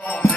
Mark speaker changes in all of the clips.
Speaker 1: Oh.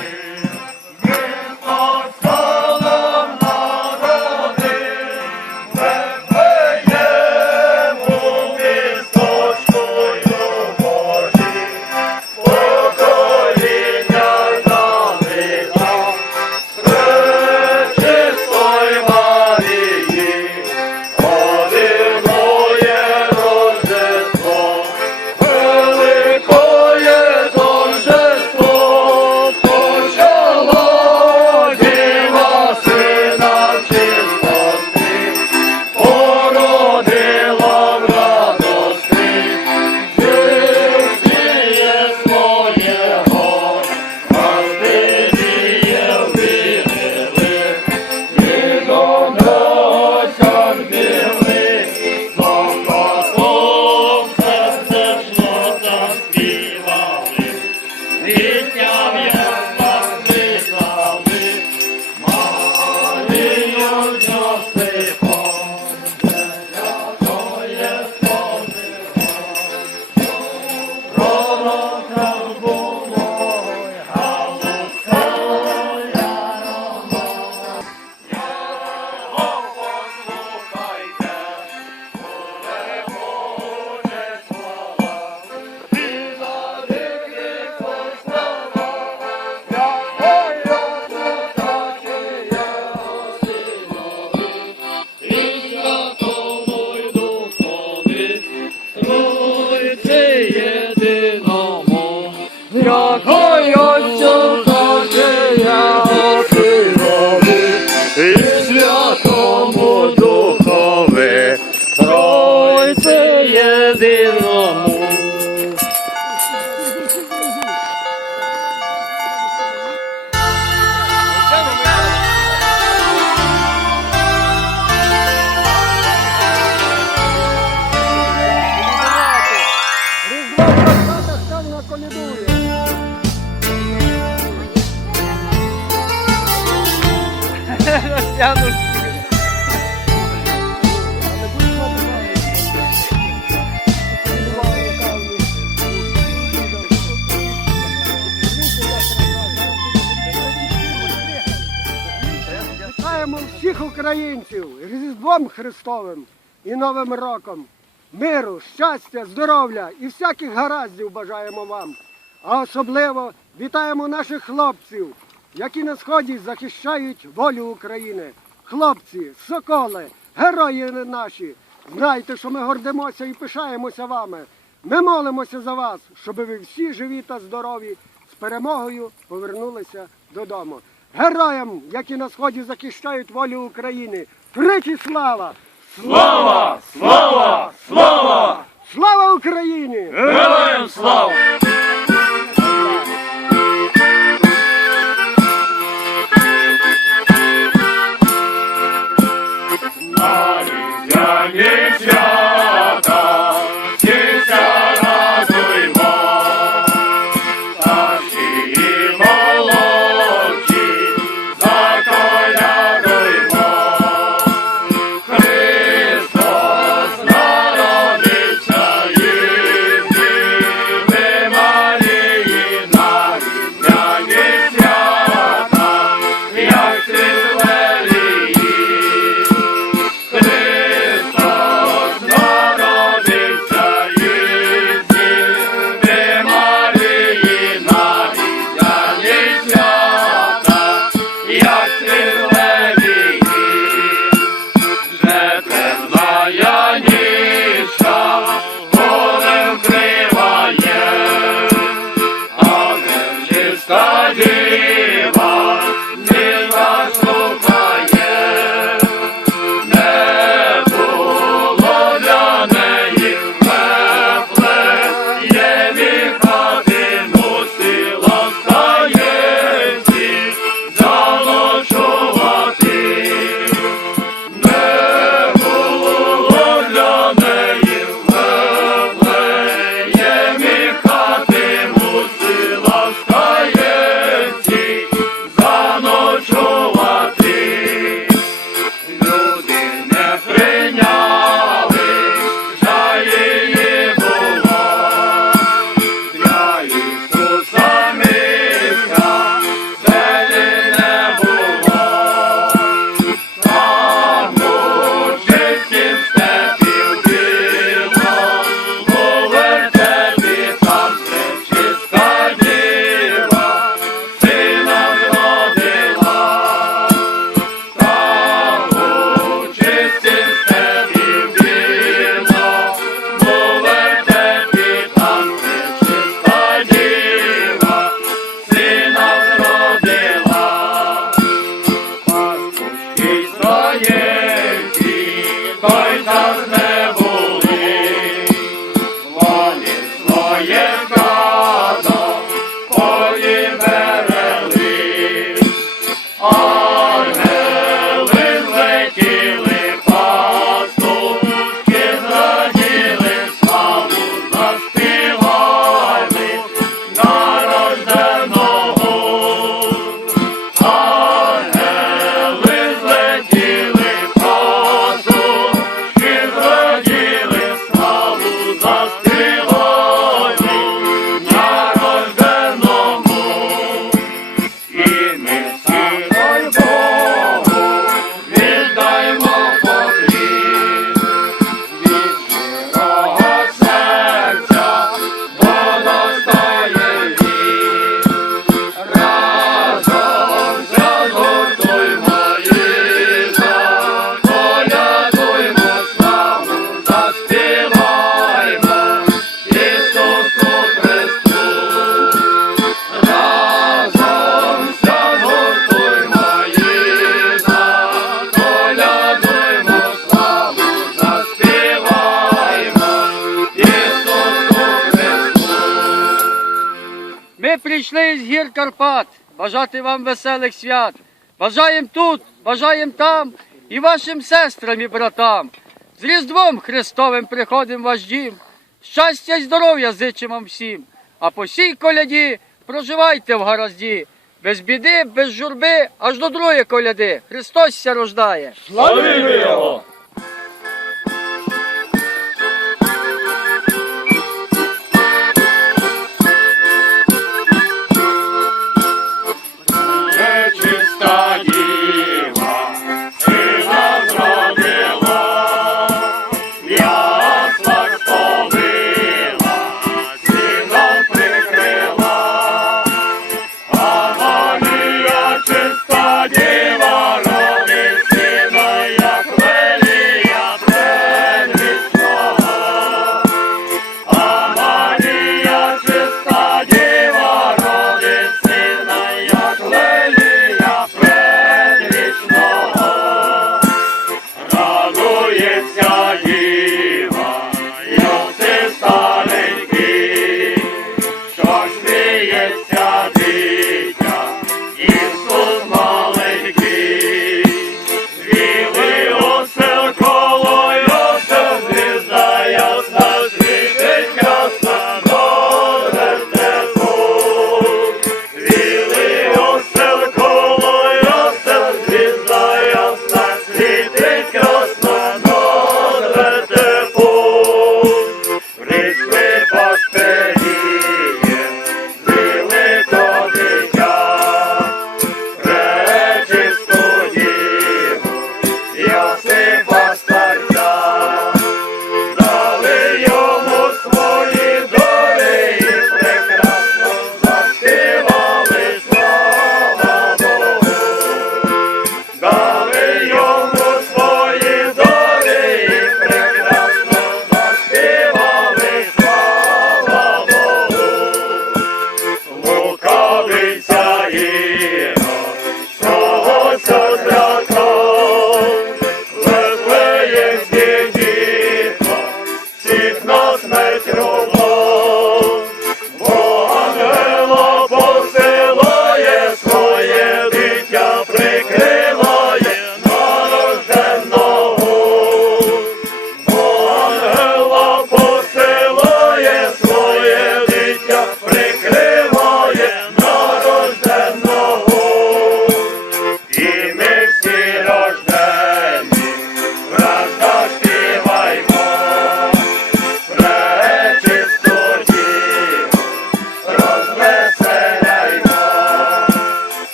Speaker 1: Вітаємо всіх українців Різдвом Христовим і Новим роком. Миру, щастя, здоров'я і всяких гараздів бажаємо вам. А особливо вітаємо наших хлопців, які на сході захищають волю України. Хлопці, соколи, герої наші. Знайте, що ми гордимося і пишаємося вами. Ми молимося за вас, щоб ви всі живі та здорові з перемогою повернулися додому. Героям, які на сході захищають волю України. Тричі слава!
Speaker 2: Слава! Слава! Слава!
Speaker 1: Слава Україні!
Speaker 2: Героям слава! Yeah.
Speaker 3: Карпат, бажати вам веселих свят. Бажаєм тут, бажаєм там і вашим сестрам і братам. З Різдвом Христовим приходимо ваш дім. Щастя й здоров'я зичимо вам всім. А по сій коляді проживайте в гаразді. Без біди, без журби, аж до другої коляди. Христос ся рождає.
Speaker 2: Славімо його!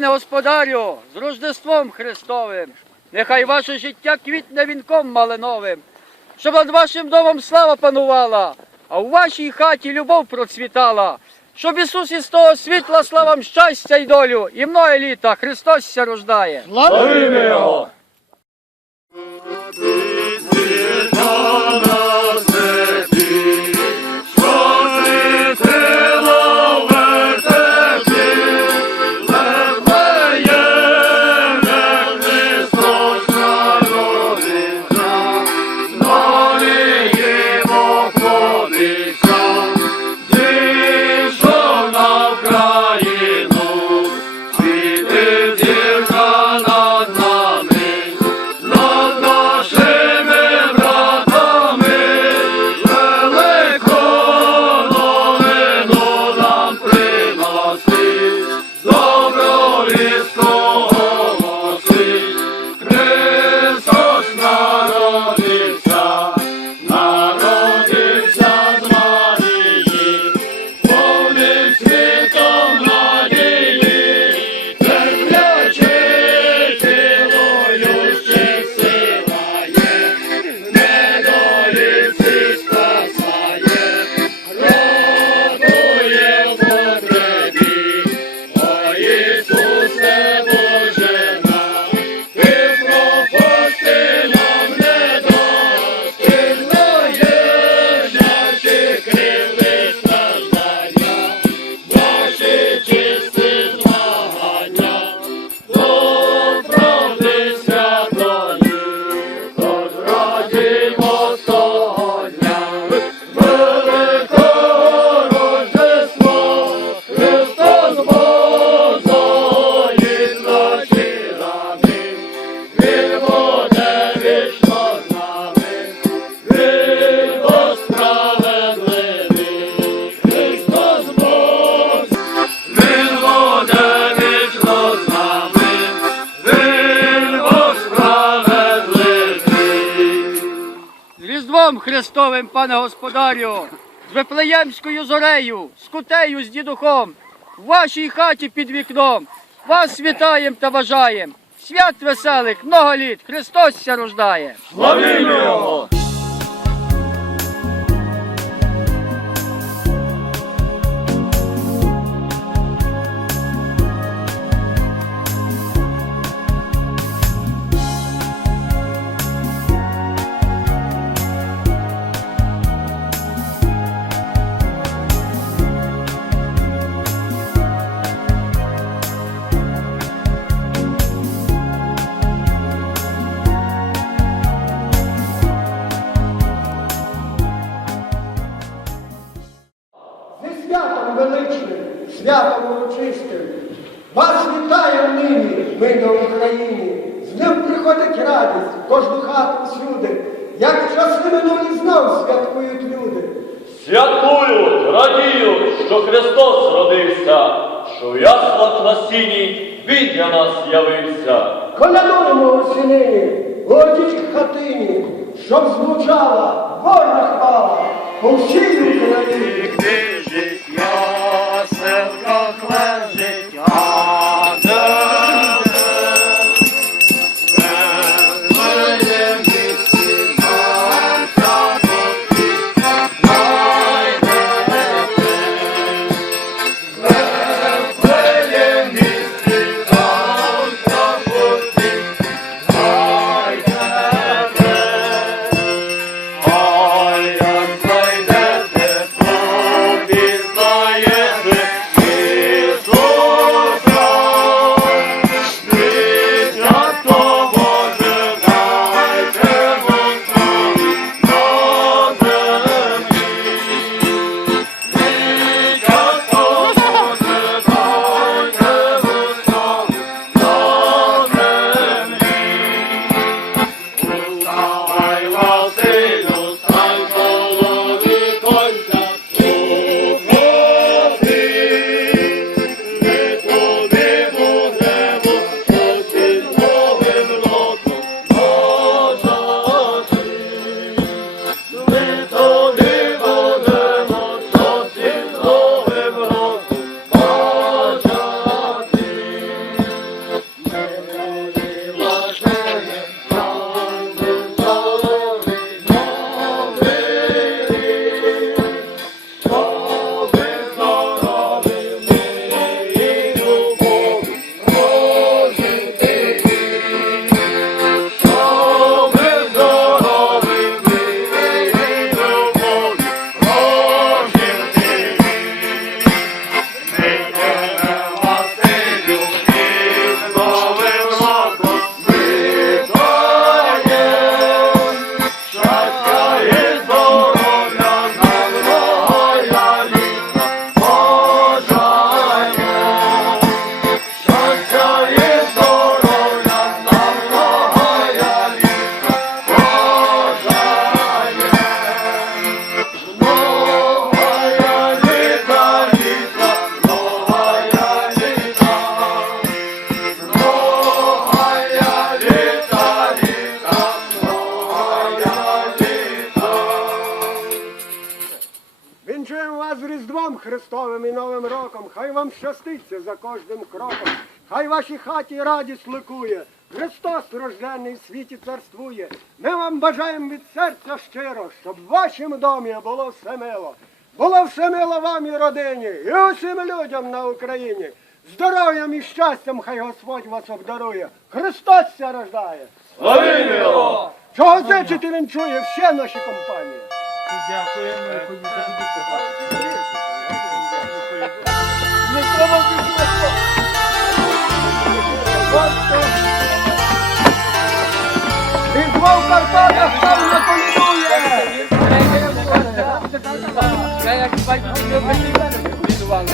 Speaker 3: Пане Господарю, з Рождеством Христовим. Нехай ваше життя квітне вінком малиновим, щоб над вашим домом слава панувала, а у вашій хаті любов процвітала, щоб Ісус із того світла славам щастя й долю, і мною літа Христос ся рождає.
Speaker 2: Слава його!
Speaker 3: Христовим, пане Господарю, з Виплеємською зорею, з кутею, з дідухом в вашій хаті під вікном. Вас вітаєм та бажаєм. Свят веселих, много літ, Христос ся рождає.
Speaker 1: Славімо його!
Speaker 2: На
Speaker 1: сіні Він для нас явився.
Speaker 2: Колядуємо сінині, у хатині, щоб звучала Божа хвала по всій Україні. Щаститься за кожним кроком. Хай вашій хаті радість ликує. Христос рождений в світі царствує. Ми вам бажаємо від серця щиро, щоб в вашому домі було все мило. Було все мило вам і родині, і усім людям на Україні. Здоров'ям і щастям хай Господь вас обдарує. Христос ся рождає.
Speaker 1: Його!
Speaker 2: Чого зичити він чує всі наші компанії. Не Visual Cartola, salva, aleluia! Ganha que vai
Speaker 3: do meu vestido, visual.